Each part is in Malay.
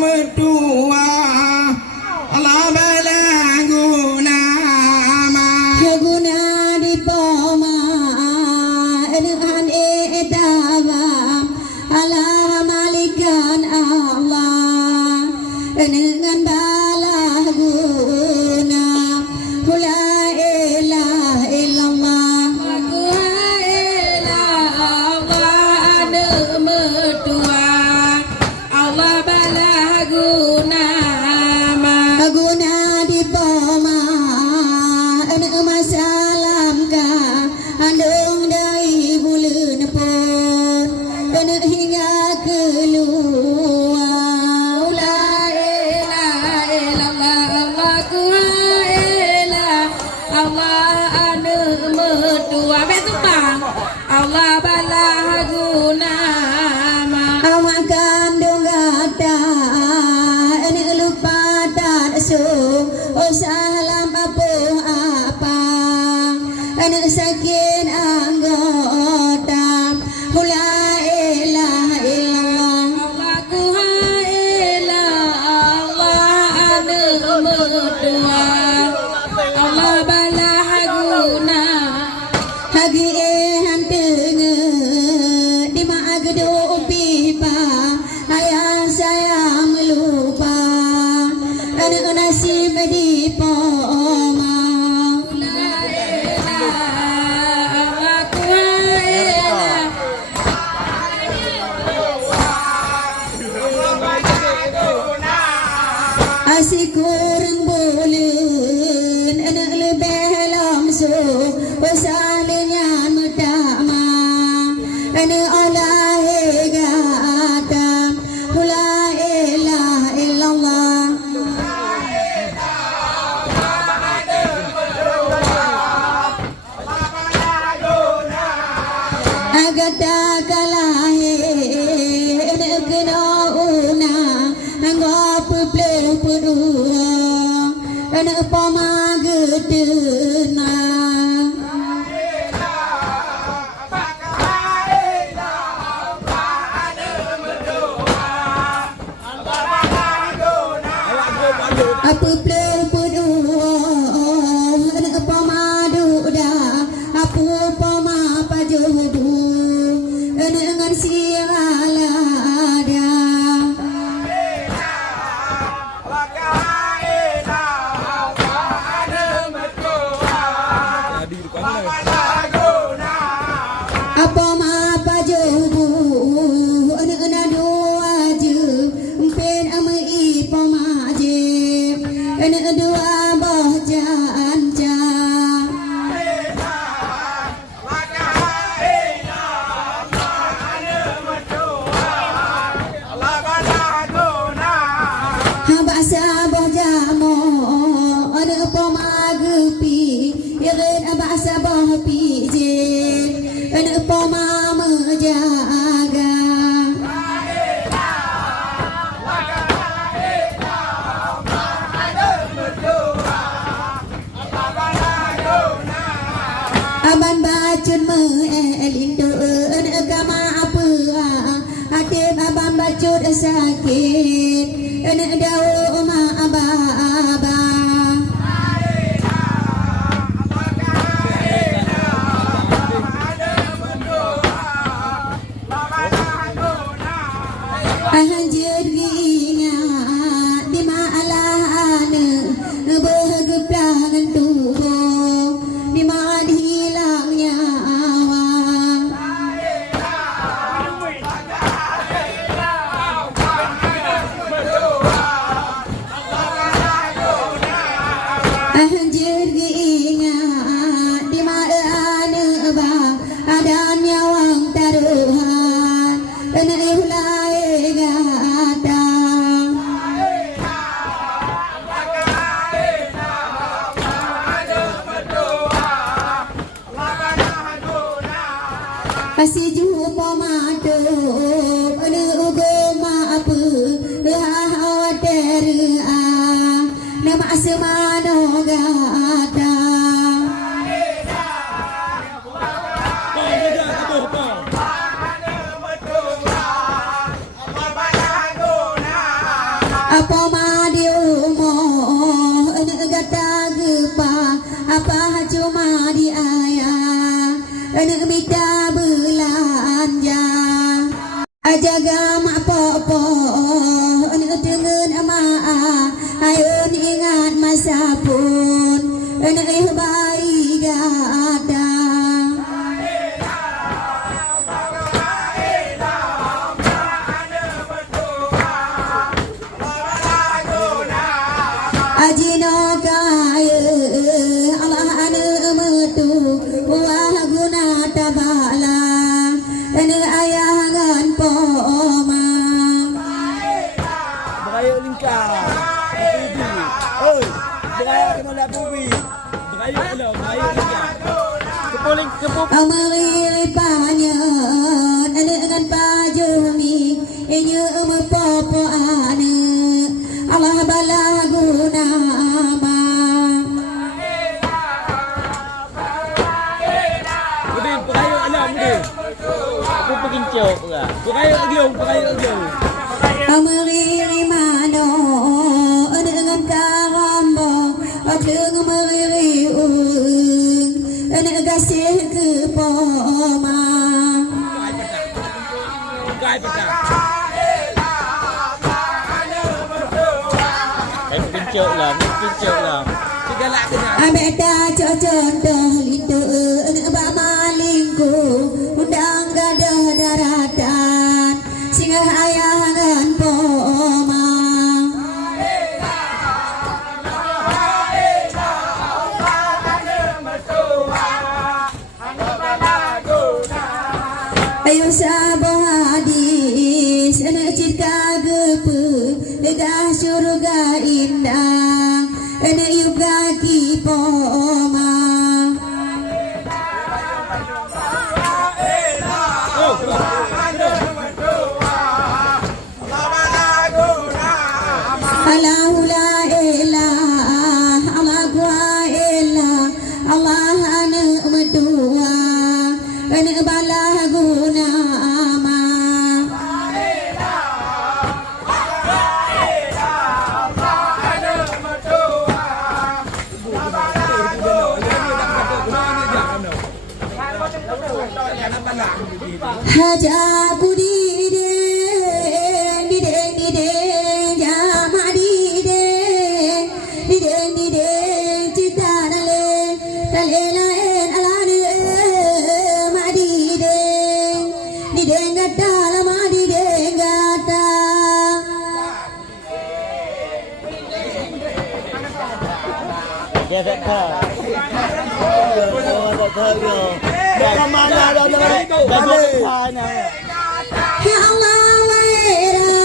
mertua Allah bala guna di poma dengan etaba Allah malikan Allah dengan bala guna la ilaha illallah mertua Allah bala guna di poma masalam ka andung dari bulan pun dan hingga keluar la ilaha illallah Allah anu mertua betumpang Allah bala guna awak kandung gata ini lupa dan su salam apa anak sakin anggota la ilaha illallah Allah anu mertua Allah bala guna hagi hantenge di maagdo pipa ayah saya melupa anak nasib di poma asikurang bulan anak lebih langsung wasalnya mutama anak Allah gata la ilaha illallah agata kalahe anak kena una anggap pelupurua anak pamagedena apa pelupurua anak pamaduda apa pamapajodu anak ngan sialada apa apa jobu anak dua je pen ama ipo maje anak dua boh janja bahasa boh jamo anak po magepi iren bahasa boh pije anak po mama jaga aban bacun meelindo anak kama apa ate aban bacun sakit anak dawo ma ababa anjir ginya di maalana bergeplangan tubuh di mana hilang nyawa anjir ginya di mana ba ada nyawang taruhan anak ulai apa madi umo gata gepa apa cuma di ayah mita belanja ajaga mak popo dengan ama ayo ingat masa pun bayi gada ajino kaya Allah ane metu wah guna tabala ane ayangan poma berayo lingkar oi berayo kena nak bubi berayo lingkar kepuling amari panyan ane dengan pajumi enye mepopo ane Allah bala guna ma Mudin berayo alam mudin aku pengincok lah berayo aglong amari rimano ane dengan karambo adeng amari ane gasih ke poma kai patah pengincok lah segala kena abeda cocok litu ba malingku undang gada daratan singa ayangan poma ayo sabo hadis ana cerita gepe dah surga indah ana yuga ki poma Allahu la ilaha Allah ilah Allah ana medua ana bala guna ma haja budi de jama di de cita dale lain alane ma di de gata lama di de gata dia tak tahu kemana dah ya Allah waira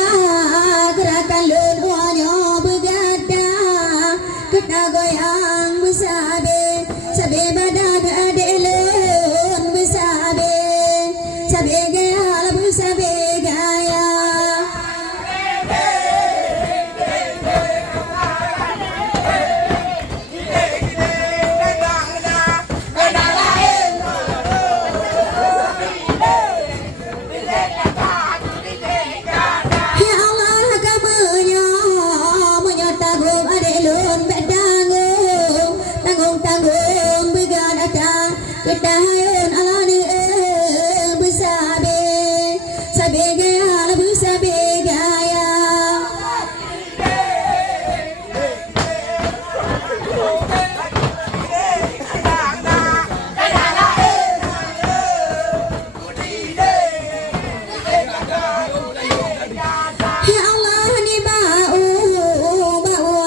gerakan leluhnya begada kita goyang besabe sabe badan adelun besabe sabe gaya besabe gaya ya Allah kamunya menyatagung adelun tanggung begada ketahayan alani besabe sabe gaya besabe gaya ya Allah ni bau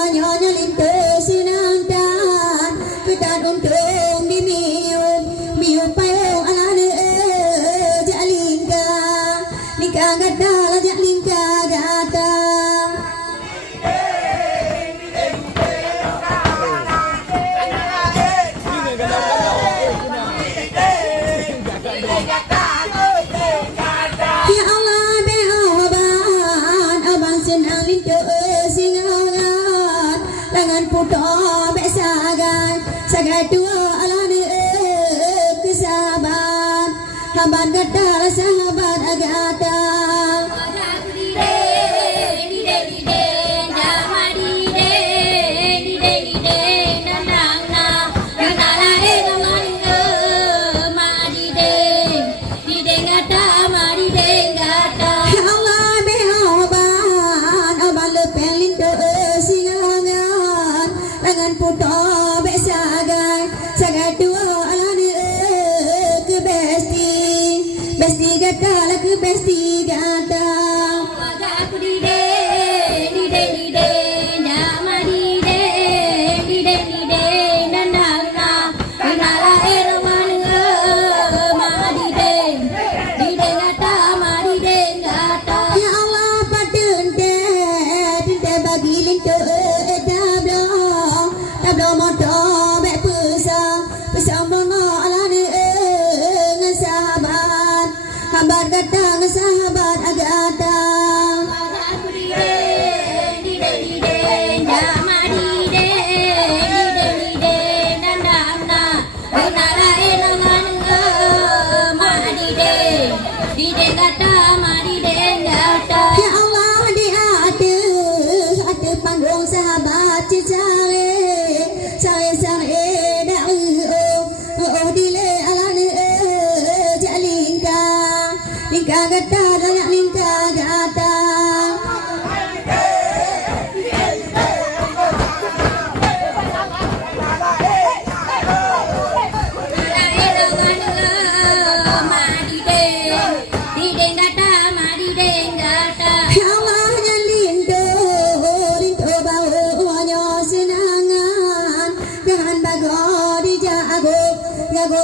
nyonya lintas sinantan kedan untung di mium payung alane jalingka nikah gadal jalingka gata ya Allah beoban abang senang lintas singangan tangan putar besagan sagai tua alane kesaban haban gadal sahabat agata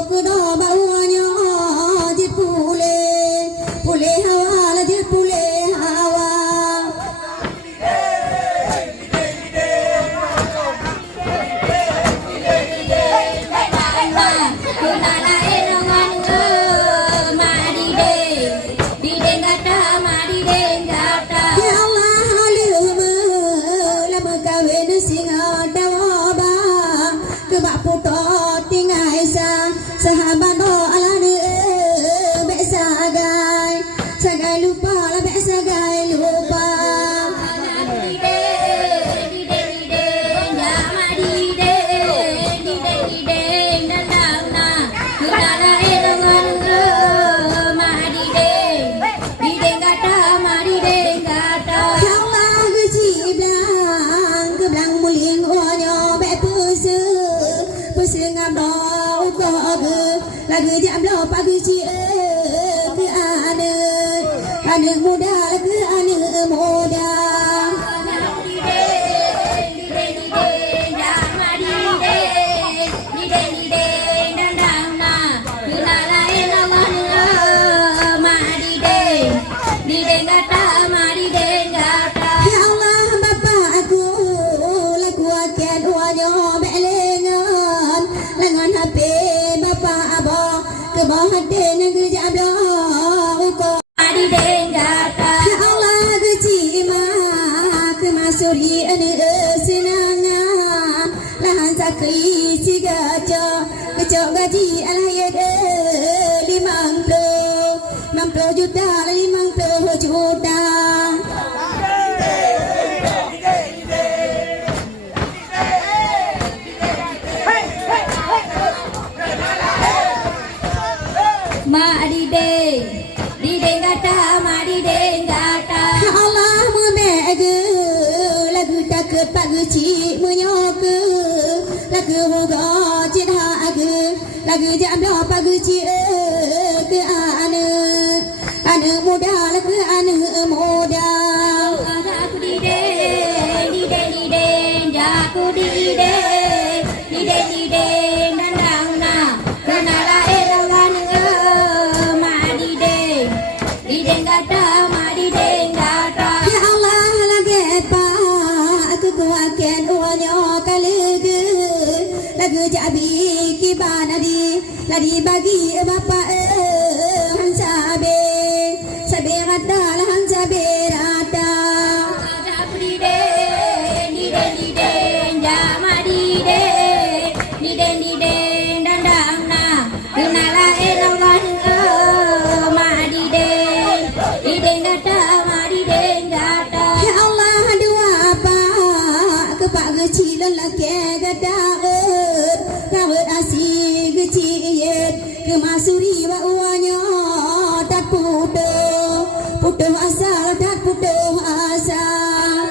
kudo baunya jit pule hawa la jit pule hawa ya Allah halume lama kawin singa dawaba kebak puto tingai sahabat do alane be sagai lupa la be sagai lupa ya Allah gaji keblang muling onyo be puse ngam do ko ge lagi jam lo pagi ci ke ane muda ke ane muda ya Allah bapa aku lagu akan onyo be lengan lengan HP bapa abo ke bawah den ke jam lo ko ya Allah kecima ke masuri ane senanga lahan sakri siga keco gaji alayat 50 juta 50 juta ya Allah memege lagu tak pagi ci menyoke lagu hoga cita age lagu jam lo pagi ci ke ane muda lagu ane muda ya Allah lagi pa aku kuaken onyo kalege lagu jabi kibana ladi bagi bapa hansabe sabe rata lah hansabe rata ya Allah dua apa kepak kecil lelaki gadaut rawat asih kecil kemasuri bawanya tak putu asal tak putu asal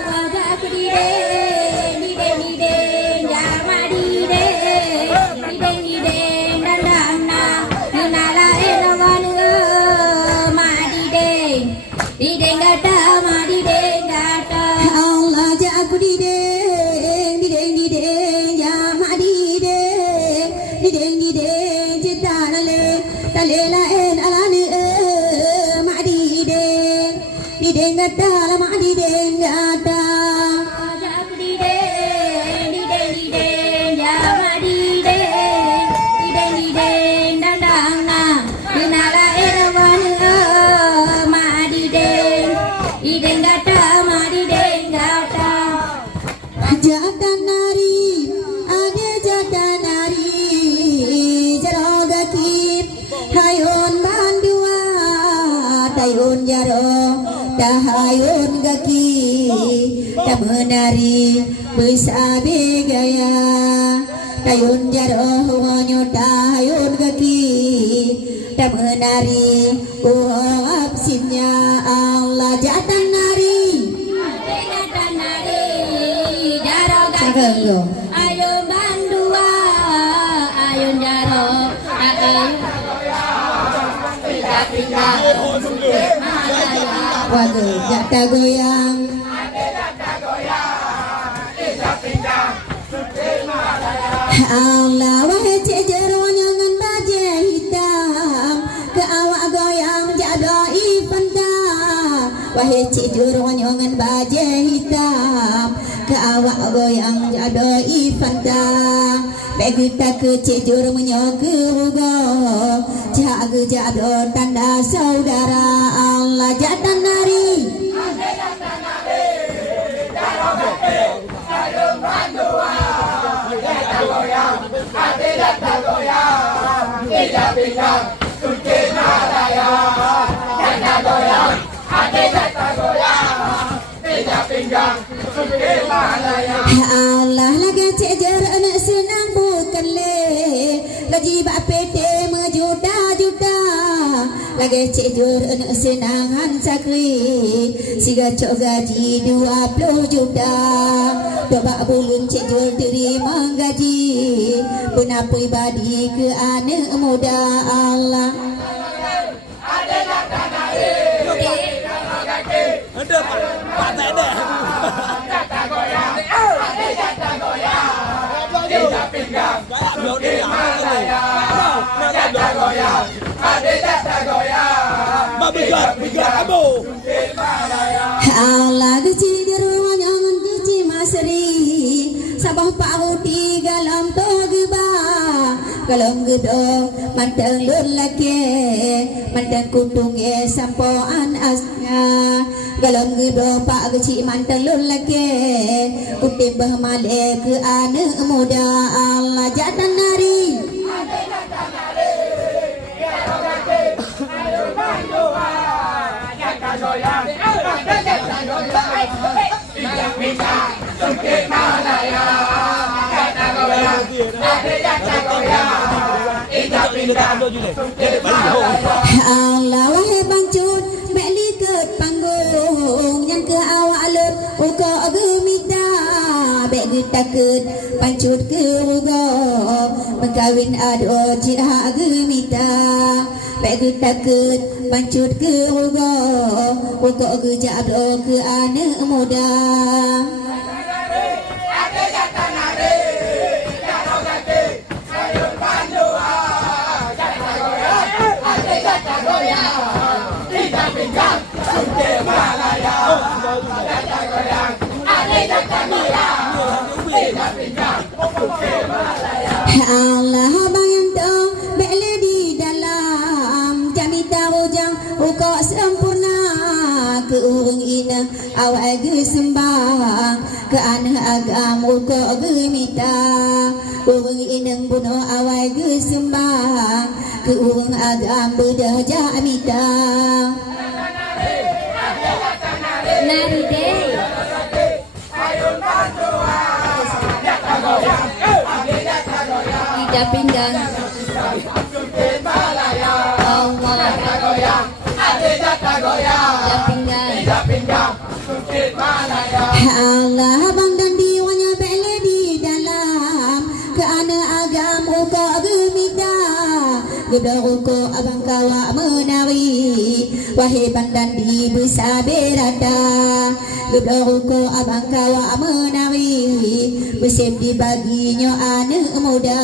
Allah ja aku dideng ya mak dideng cita tale lain alane mak dideng gata la mak dideng gata jatan nari ane jatan nari jaroga kip hayun bandua tayun jaro tahayun gaki tamenari besabe gaya tayun jaro honyo tahayun gaki tamenari absinnya Allah jatan nari Sagalo. Ayun bandua, ayun jaro, Waduh, jata goyang. Allah wahai cek jeronya ngan baje wahai cidur nyongan baja hitam ke awak goyang jado ifantang bagi tak ke cidur menyoge ugo jaga jado tanda saudara Allah jatan nari Allah lagi cejar anak senang bukan le gaji bak pete mejuta-juta lagi cejar anak senang hansakri siga cok gaji 20 juta coba belum cejar terima gaji penapui badi ke anak muda Allah ada pak tak ada jatah goyang jatah goyang tidak pinggang jatah goyang jatah goyang bigar abu Allah geci deruanya geci masri sabah pauti galam togba galam gedo mantang lelaki mantang kutung sampoan asnya galam gedo pak geci mantang lelaki kutip bahmale ke anak muda Allah jatan nari Allah wahai bangcut beli ke panggung yang ke awak lut uga gemita bek takut pancut ke uga mengkawin ado cira gemita bek takut pancut ke uga gejak ado ke anak muda Allah bayang tu bela di dalam jamita wujang uko sempurna ke urang ina awak ge sembah ke anak agam uko gemita urang inang bunuh awak ge sembah ke urang agam bedah jamita Nari deh. Tidak pinggang. Allah. Tidak pinggang. Allah abang dan diwanya bela di dalam ke anak agam uko gemita gedor uko abang kawa menari wahai bandan di bersaberada gedor uko abang kawa menari bersih dibaginya anak muda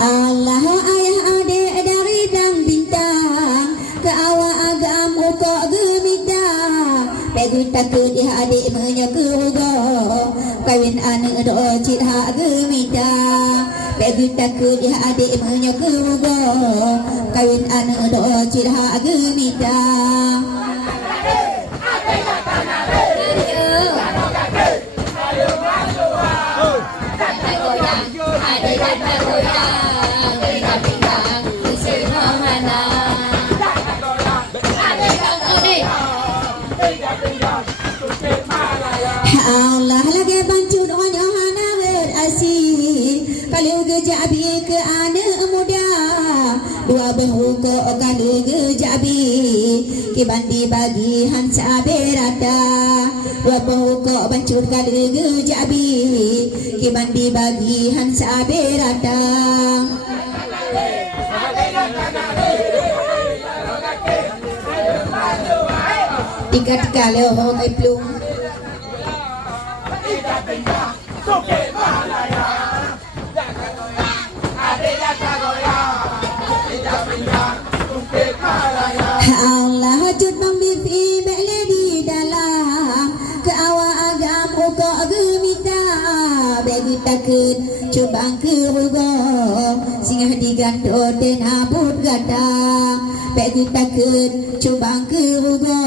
Allah ayah adik dari dan bintang ke awak agam uko gemita pegu takut dia adik menyakugo kawin anak do cit hak gemita pegu takut dia adik menyakugo kawin anak do cit hak gemita Allah lagi bancu doanya hana berasih kalau gejabi ke anak muda dua behu ke kalau gejabi ke bandi bagi hansa berada dua behu ke bancu kalau gejabi ke bandi bagi hansa berada Tika-tika leo ho kai plung. Allah hajut membibi beli di dalam ke awak agam uko gemita bagi takut cubang ke rugo singgah diganto den abut gada bagi takut cubang ke rugo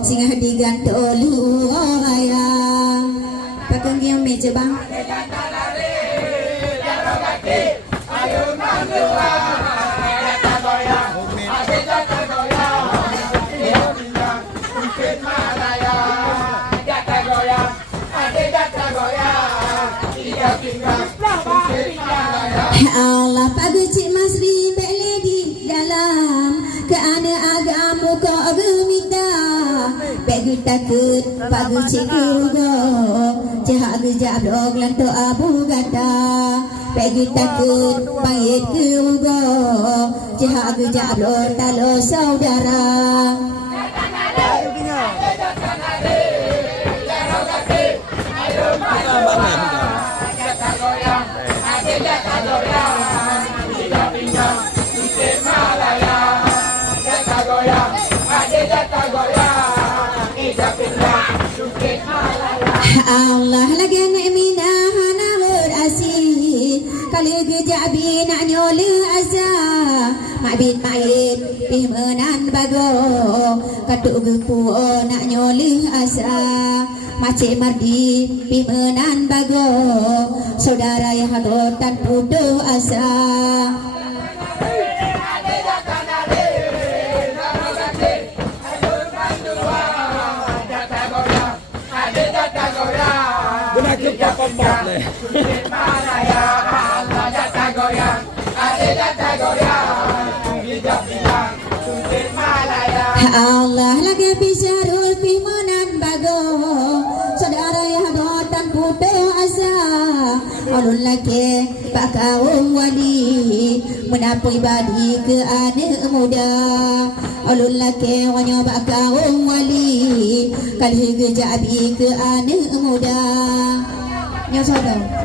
singgah diganto lu ayah pakai yang meja bang Allah pagi cik masri beli di dalam ke ana agam muka gemita bagi takut pagi cik kugo cahak gejak dog lanto abu gata bagi takut payet kugo cahak gejak dog talo saudara Allah lagi nak minah hana berasih kali gejak bina nyole asa mak bin mait pih menan bago katuk gepu nak nyole asa macik mardi pih menan bago saudara yang hadotan puduh asa Allah lagi bisarul pimonan bago saudara yang hadotan putih asa alun lagi pakawung wali menapui badi ke anak muda alun lagi wanyo pakawung wali kali gejabi ke anak muda nyosodo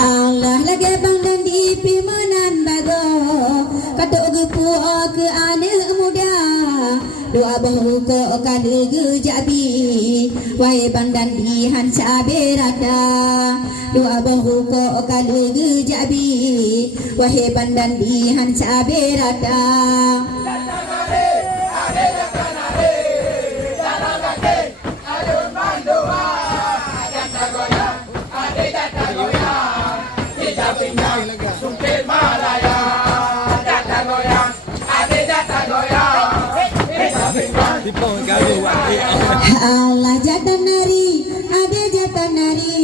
Allah lagi bang dan di pimanan bago katuk gepu ke anak muda doa bahu ke kali gejabi wai bang dan di hansa berada doa bahu ke kali gejabi wahai bang dan di hansa berada Allah jatan nari ade jatan nari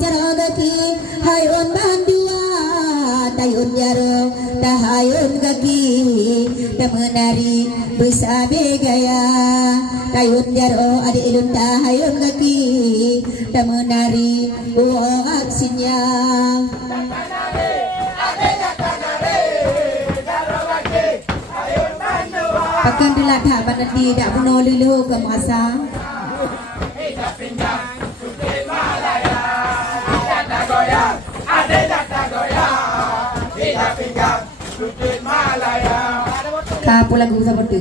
jarogaki hayun bandua tayun jaro tahayun gaki temenari bisa begaya tayun jaro ade ilun tahayun gaki temenari aksinya akan dilatih pada tidak penuh lilu ke masa. Kapu lagu seperti.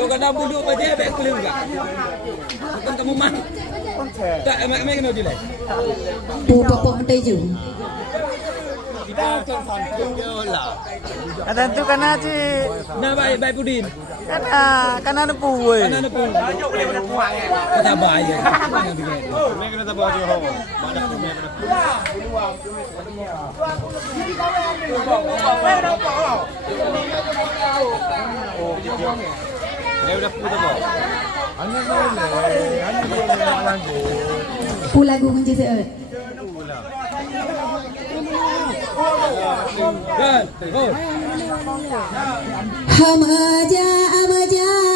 Lo kena duduk aja baik kulit enggak? Bukan kamu mah. Tak emak kena dilai. Tu pokok menteju. Kata tu kana ci. Nah baik pudin. Kana nepu we. Kana nepu. Kata baik. Ini kena tahu aja ho. Banyak punya. Dia udah putus kok. Pulagu kunci seut. Dan, oh. Hamaja amaja